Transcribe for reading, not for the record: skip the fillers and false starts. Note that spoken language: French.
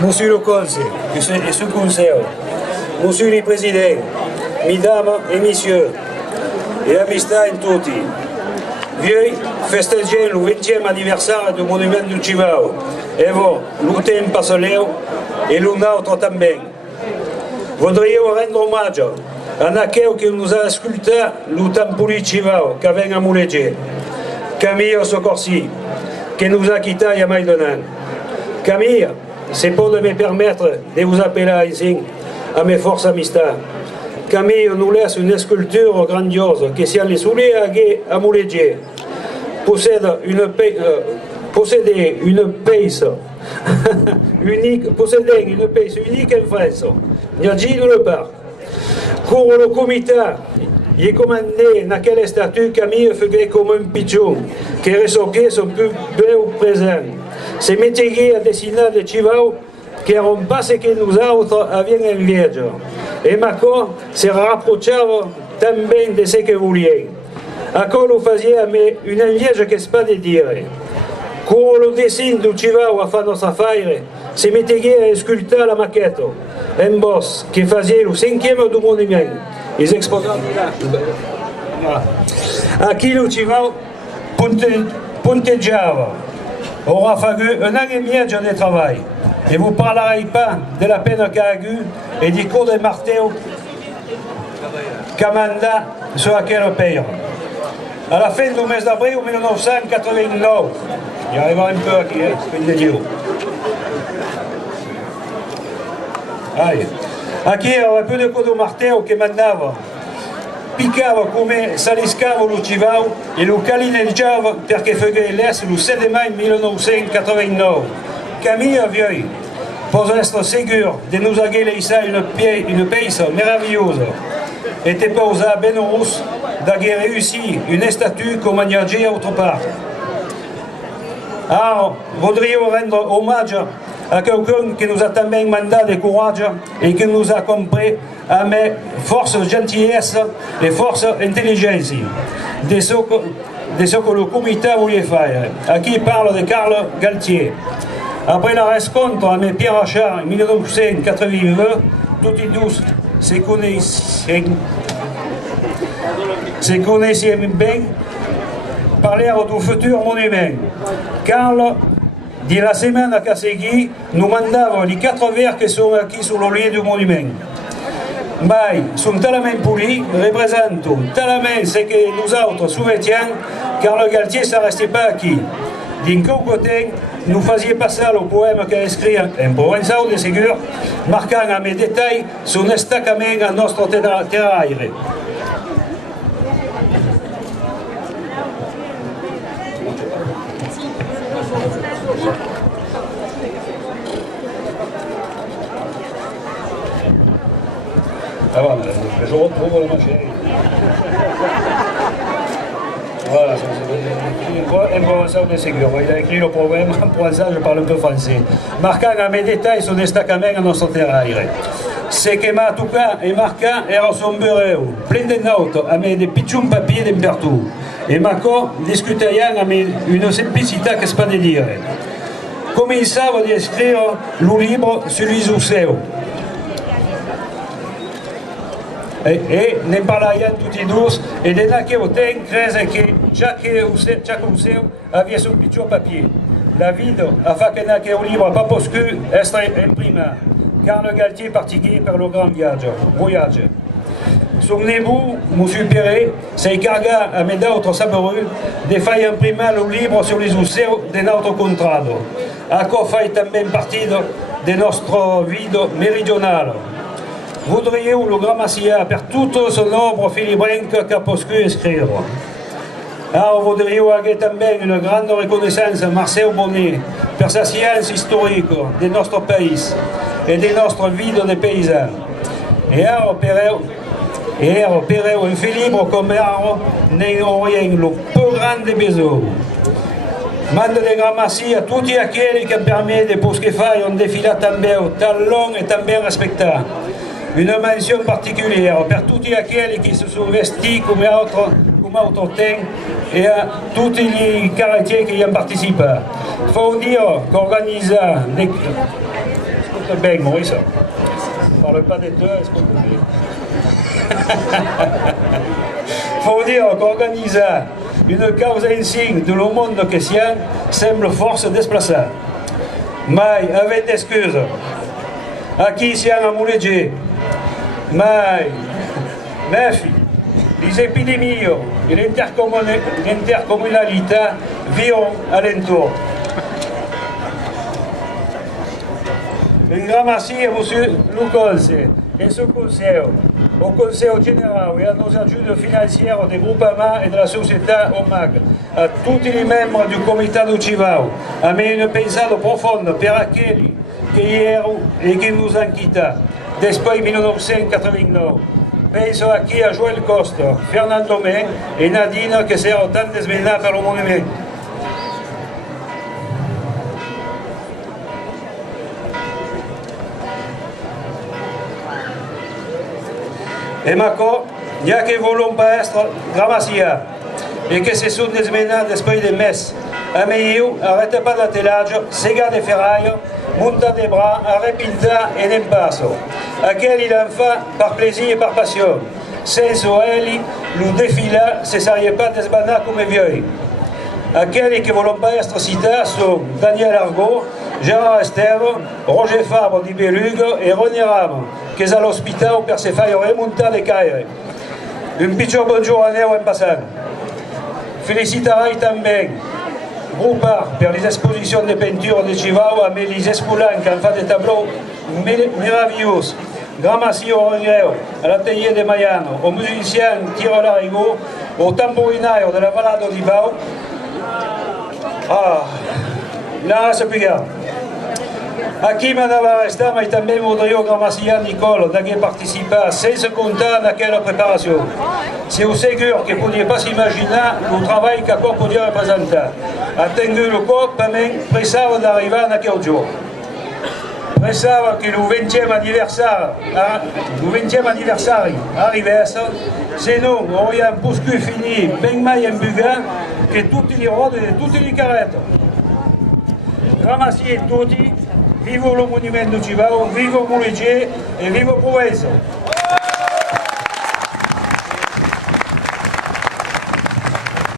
Monsieur le Conseil et ce Conseil, Monsieur le Président, Mesdames et Messieurs, et amistà in tutti, vieux festejar le 20e anniversaire du monument du Civao, et vous, le temps passaleu et le nôtre també. Voudrions rendre hommage a aquel que nous a escolté le tempoli Civao, que vient à Mulegé, Camille Socorsi, qui nous a quittés il y a Maïdonan. Camille, c'est pour me permettre de vous appeler ici à mes forces amistades. Camille nous laisse une sculpture grandiose qui, si elle est soulée à Mulegé, possède une pace unique, possédant une pace unique en France. Il y a dit nulle part. Pour le comité, il est commandé dans quelle statue Camille faisait comme un pigeon qui ressortait son plus beau présent. C'est métier à dessiner des Civao qui n'ont pas ce que nous autres avions en vierge. Et Macron se rapprochava também de ce que voulait. À quoi nous faisions une envie que c'est pas de dire. Quand le dessin du Civao a fait notre affaire, c'est métier à sculpter la maquette, un boss qui faisait le 5e du monument. Ils exposaient là. Aquí le Civao puntejava. Aura fallu un an et demi de travail. Et vous ne parlerez pas de la peine qu'a eu et du cours de marteau qu'Amanda sur laquelle paye. À la fin du mois d'avril 1989, il y arrivera un peu aquí, Allez. Aquí il y avait peu de coups de marteau qui mandava. Picava come saliscava lo Civao e lo calineggiava perché faisait l'Est le 7 mai 1989. Camille Vieux, pour être sûr de nous aguerrir une pace merveilleuse, était posé à Benouros d'avoir réussi une statue comme on y a dit autre part. Alors, voudrions rendre hommage à quelqu'un qui nous a tellement demandé de courage et qui nous a compris à mes forces gentillesse et forces intelligence de ce que le comité voulait faire. À qui parle de Carl Galtier. Après la rencontre à mes Pierre Achard en 1982, toutes et tous se connaissaient bien, parlèrent du futur monument. Carl, de la semaine à Kasségui, nous mandava les 4 verres qui sont acquis sur le lieu du monument. Mais sont tellement polis, représentent tellement ce que nous autres souhaitons, car le Galtier ne restait pas acquis. D'un côté, nous faisions passer le poème qu'a écrit en provençal de Ségur, marquant à mes détails son destacament à notre terraire. Ah voilà, je retrouve la machine. Voilà, c'est un provençal de Ségur. Il a écrit le poème en provençal, je parle un peu français. Marquant à mes détails son destacament à notre terraire. Ce qui m'a tout cas et marquant era son bureau, plein de notes, avec des petits papiers d'un partout. Et Macron discutait avec une simplicité que c'est pas de dire. Comme ils savent d'écrire le livre sur les océans. Et ne parlaient tout et douce, et de là qu'au temps, crée que chaque océan avait son petit papier. La vie a fait que le livre pas parce que est imprimé, car le Galtier partit par le grand voyage. Souvenez-vous, M. Perret s'est cargué à mes d'autres saboreux de faire imprimer le livre sur les océans de notre contrado, à quoi fait também partie de notre vie méridionale. Voudrions le grammacia per toute son œuvre filibrinque qu'a pu écrire. Alors voudrions avoir também une grande reconnaissance à Marcel Bonnet pour sa science historique de notre pays et de notre vie de paysans. Et alors Perret un filibre comme art n'est rien le plus grand des besoins. Mande de grammacia à tous aquells qui permettent de pour ce qu'ils fassent un défilé tant long et tant bien respecté. Une mention particulière pour tous aquells qui se sont vestis comme autre temps et à tous les quartiers qui y ont participé. Il faut dire qu'organiser ascolta bene, Maurice. Ne parle pas de toi, ascolta bene. Faut dire qu'organiser une cause insigne de le monde chrétien semble force déplaçante. Mai avec excuses. A qui siamo a mulegger? Mai, mefi, les épidémies et l'intercommunalité vivent alentour. Un grand merci à M. Lucolse et son conseil, au Conseil général et à nos adjoints financiers des groupements et de la société OMAG, à tous les membres du comité de Civao, à mettre une pensée profonde pour aquells qui hier et qui nous ont quittés, depuis 1989. Penso a qui a Joël Costa, Fernando Men et Nadine qui seront tant desmenés par le monument. Et maintenant, il y a qui ne veulent pas être grammacia et que se sont desmenés depuis des messes. A meio, arrête pas d'attelage, sega de ferraille, monta des bras, arrepinta et n'en passe. À quel il en fait par plaisir et par passion. Sans elle, le défilé ne serait pas desbané comme vieux. À quels qui ne veulent pas être cités sont Daniel Argot, Gérard Estève, Roger Fabre di Belugue et René Ram, qui est à l'hôpital pour se faire remonter les cailles. Un petit bonjour à nous en passant. Féliciterai também Groupar pour les expositions de peinture de Civao avec les Espoulans qui ont fait des tableaux merveilleux. Grand merci au regret à l'atelier de Mayano, aux musiciens Tiro Larigo, au tambourinaire de la Valade d'Ibao. Ah, là, c'est plus grave. Aqui mandava restar, mas também voudrais grand merci à Nicole d'avoir participé sans compter à quelle préparation. C'est sûr que vous ne pouviez pas s'imaginer le travail qu'accord pouvait représenter. Attendu le corps, même pressava d'arriver à quel jour. Pressava que le 20e anniversaire arrivesse, sinon on aurait un pouscu fini, ben mai en bugant, que toutes les rodes et toutes les carrettes. Grand merci à tous. Vive le monument de Civao, vive Mulegge et vive Provenza!